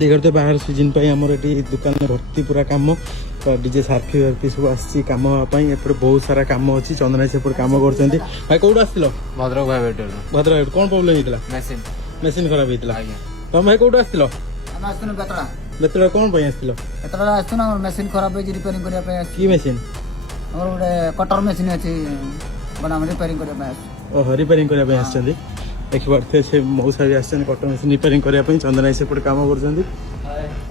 देखते बाहर सीजन आमर ये दुकान भर्ती पूरा कम डीजे सार्फी वार्फी सब आसी कम हाँपाई एपटे बहुत सारा कम अच्छी चंदना से कम कर भाई कौट आस भद्रक भाई भद्रक कौन प्रोब्लेम होता मेसीन मेसीन खराब होता तुम भाई कौट आस बेतड़ा कौन आस मेसीन खराब रिपेयरिंग करने की मेसीन गोटे कटर मेसीन अच्छी रिपेयरिंग करने ओह रिपेयरिंग करने आस देखिए से मौसा भी आस कटर मेसीन रिपेयरिंग करने चंदना से कम कर